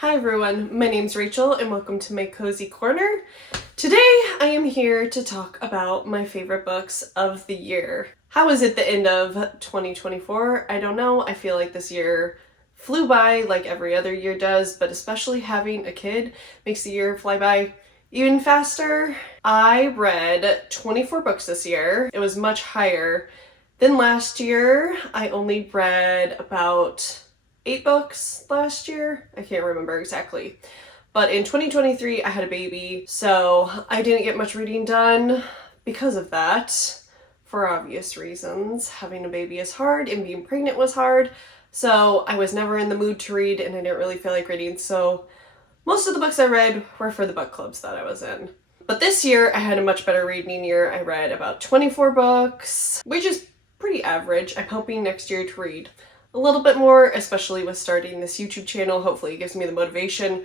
Hi everyone, my name's Rachel and welcome to my Cozy Corner. Today I am here to talk about my favorite books of the year. How is it the end of 2024? I don't know. I feel like this year flew by like every other year does, but especially having a kid makes the year fly by even faster. I read 24 books this year. It was much higher than last year. I only read about 8 books last year. I can't remember exactly. But in 2023, I had a baby, so I didn't get much reading done because of that, for obvious reasons. Having a baby is hard, and being pregnant was hard, so I was never in the mood to read, and I didn't really feel like reading, so most of the books I read were for the book clubs that I was in. But this year, I had a much better reading year. I read about 24 books, which is pretty average. I'm hoping next year to read a little bit more, especially with starting this YouTube channel. Hopefully it gives me the motivation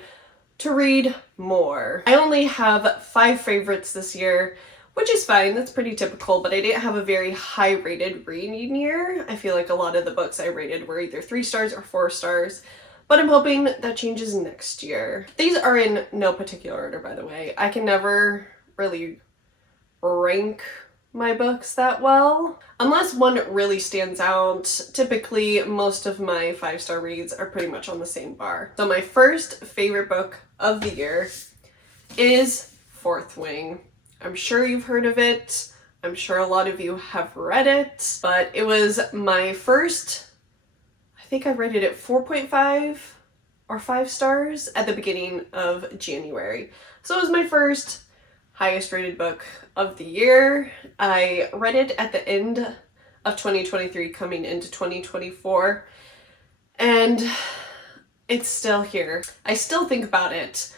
to read more. I only have 5 favorites this year, which is fine. That's pretty typical, but I didn't have a very high rated reading year. I feel like a lot of the books I rated were either 3 stars or 4 stars, but I'm hoping that changes next year. These are in no particular order, by the way. I can never really rank my books that well, unless one really stands out. Typically, most of my 5-star reads are pretty much on the same bar. So my first favorite book of the year is Fourth Wing. I'm sure you've heard of it. I'm sure a lot of you have read it, but it was my first, I think I rated it 4.5 or 5 stars at the beginning of January. So it was my first highest rated book of the year. I read it at the end of 2023 coming into 2024, and it's still here. I still think about it,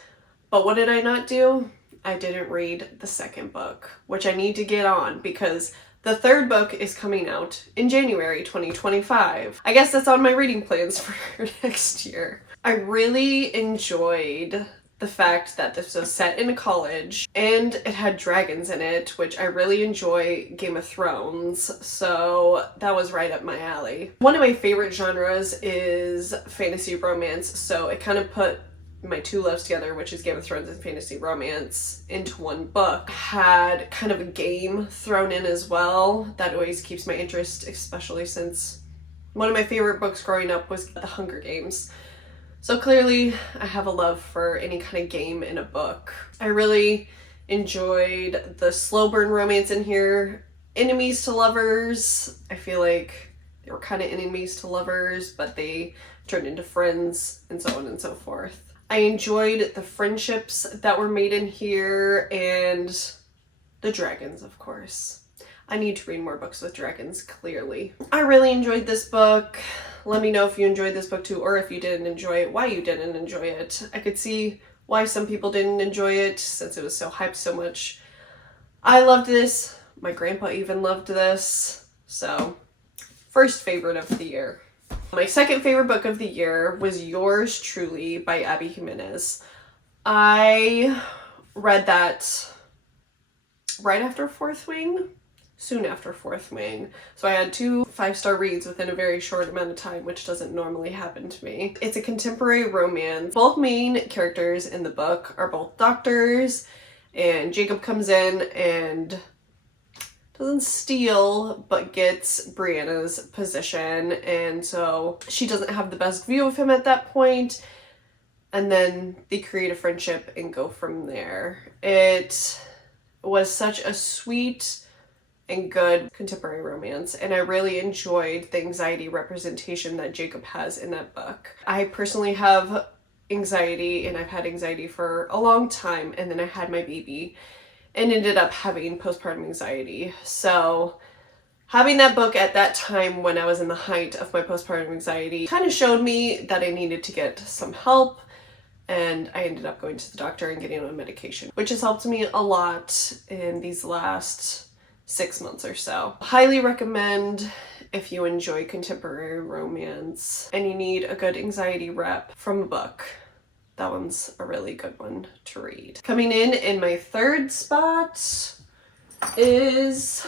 but what did I not do? I didn't read the second book, which I need to get on because the third book is coming out in January 2025. I guess that's on my reading plans for next year. I really enjoyed the fact that this was set in a college and it had dragons in it, which I really enjoy Game of Thrones, so that was right up my alley. One of my favorite genres is fantasy romance, so it kind of put my two loves together, which is Game of Thrones and fantasy romance, into one book. Had kind of a game thrown in as well. That always keeps my interest, especially since one of my favorite books growing up was The Hunger Games. So clearly I have a love for any kind of game in a book. I really enjoyed the slow burn romance in here. Enemies to lovers. I feel like they were kind of enemies to lovers, but they turned into friends and so on and so forth. I enjoyed the friendships that were made in here and the dragons, of course. I need to read more books with dragons, clearly. I really enjoyed this book. Let me know if you enjoyed this book too, or if you didn't enjoy it, why you didn't enjoy it. I could see why some people didn't enjoy it since it was so hyped so much. I loved this. My grandpa even loved this. So, first favorite of the year. My second favorite book of the year was Yours Truly by Abby Jimenez. I read that right after Fourth Wing. Soon after Fourth Wing. So I had 2 5-star reads within a very short amount of time, which doesn't normally happen to me. It's a contemporary romance. Both main characters in the book are both doctors, and Jacob comes in and doesn't steal, but gets Brianna's position, and so she doesn't have the best view of him at that point, and then they create a friendship and go from there. It was such a sweet and good contemporary romance, and I really enjoyed the anxiety representation that Jacob has in that book. I personally have anxiety, and I've had anxiety for a long time, and then I had my baby and ended up having postpartum anxiety. So having that book at that time when I was in the height of my postpartum anxiety kind of showed me that I needed to get some help, and I ended up going to the doctor and getting on medication, which has helped me a lot in these last 6 months or so. Highly recommend if you enjoy contemporary romance and you need a good anxiety rep from a book. That one's a really good one to read. Coming in my third spot is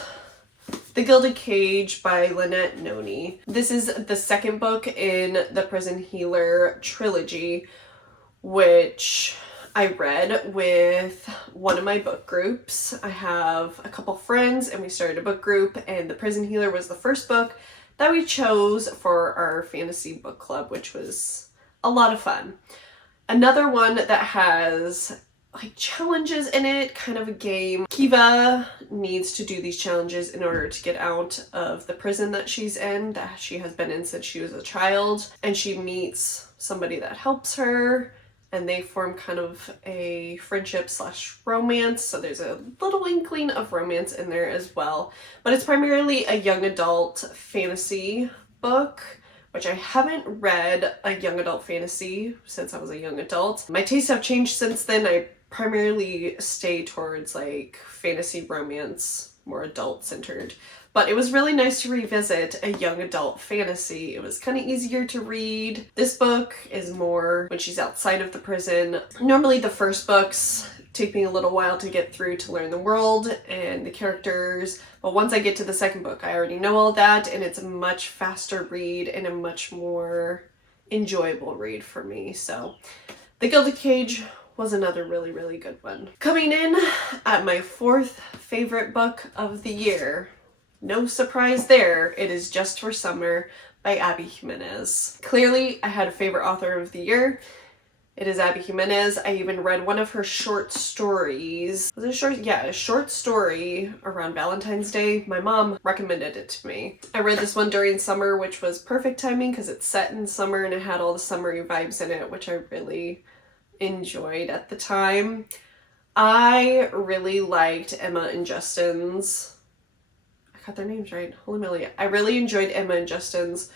The Gilded Cage by Lynette Noni. This is the second book in the Prison Healer trilogy, which I read with one of my book groups. I have a couple friends and we started a book group, and The Prison Healer was the first book that we chose for our fantasy book club, which was a lot of fun. Another one that has like challenges in it, kind of a game. Kiva needs to do these challenges in order to get out of the prison that she's in, that she has been in since she was a child, and she meets somebody that helps her, and they form kind of a friendship / romance. So there's a little inkling of romance in there as well, but it's primarily a young adult fantasy book, which I haven't read a young adult fantasy since I was a young adult. My tastes have changed since then. I primarily stay towards like fantasy romance, more adult centered. But it was really nice to revisit a young adult fantasy. It was kind of easier to read. This book is more when she's outside of the prison. Normally the first books take me a little while to get through to learn the world and the characters. But once I get to the second book, I already know all that, and it's a much faster read and a much more enjoyable read for me. So The Gilded Cage was another really, really good one. Coming in at my fourth favorite book of the year, no surprise there, it is Just for Summer by Abby Jimenez. Clearly, I had a favorite author of the year. It is Abby Jimenez. I even read one of her short stories. Was it short? Yeah, a short story around Valentine's Day. My mom recommended it to me. I read this one during summer, which was perfect timing because it's set in summer and it had all the summery vibes in it, which I really enjoyed at the time. I really liked Emma and Justin's, I got their names right, holy moly. I really enjoyed Emma and Justin's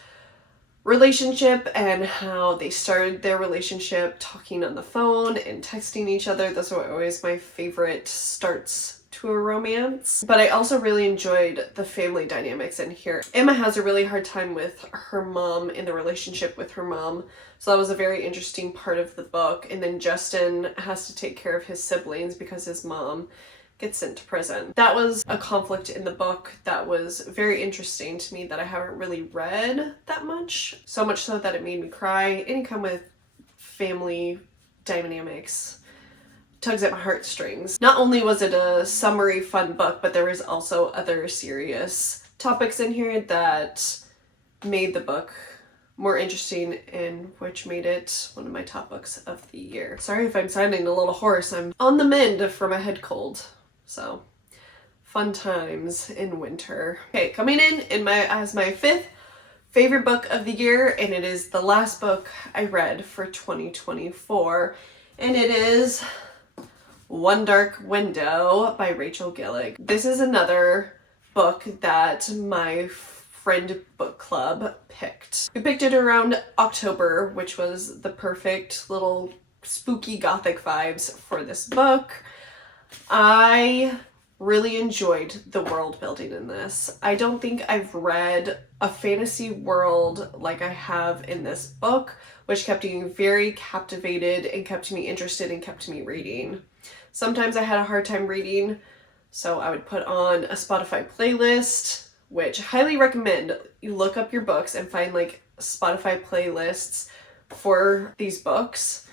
relationship and how they started their relationship talking on the phone and texting each other. Those were always my favorite starts to a romance. But I also really enjoyed the family dynamics in here. Emma has a really hard time with her mom in the relationship with her mom. So that was a very interesting part of the book. And then Justin has to take care of his siblings because his mom gets sent to prison. That was a conflict in the book that was very interesting to me that I haven't really read that much. So much so that it made me cry. Any kind of family dynamics tugs at my heartstrings. Not only was it a summery fun book, but there was also other serious topics in here that made the book more interesting and which made it one of my top books of the year. Sorry if I'm sounding a little hoarse. I'm on the mend from a head cold. So fun times in winter. Okay, coming in as my fifth favorite book of the year, and it is the last book I read for 2024, and it is One Dark Window by Rachel Gillig. This is another book that my friend book club picked. We picked it around October, which was the perfect little spooky gothic vibes for this book. I really enjoyed the world building in this. I don't think I've read a fantasy world like I have in this book, which kept me very captivated and kept me interested and kept me reading. Sometimes I had a hard time reading, so I would put on a Spotify playlist, which I highly recommend. You look up your books and find like Spotify playlists for these books.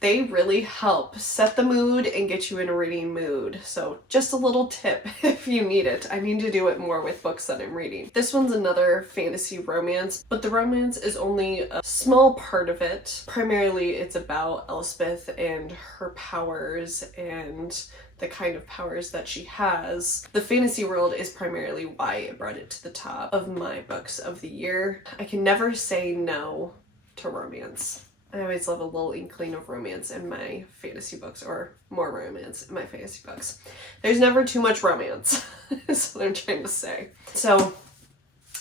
They really help set the mood and get you in a reading mood. So just a little tip if you need it. I need to do it more with books that I'm reading. This one's another fantasy romance, but the romance is only a small part of it. Primarily it's about Elspeth and her powers and the kind of powers that she has. The fantasy world is primarily why it brought it to the top of my books of the year. I can never say no to romance. I always love a little inkling of romance in my fantasy books, or more romance in my fantasy books. There's never too much romance, is what I'm trying to say. So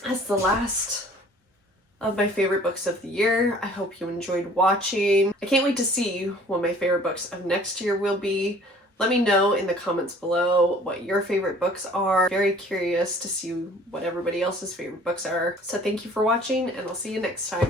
that's the last of my favorite books of the year. I hope you enjoyed watching. I can't wait to see what my favorite books of next year will be. Let me know in the comments below what your favorite books are. Very curious to see what everybody else's favorite books are. So thank you for watching, and I'll see you next time.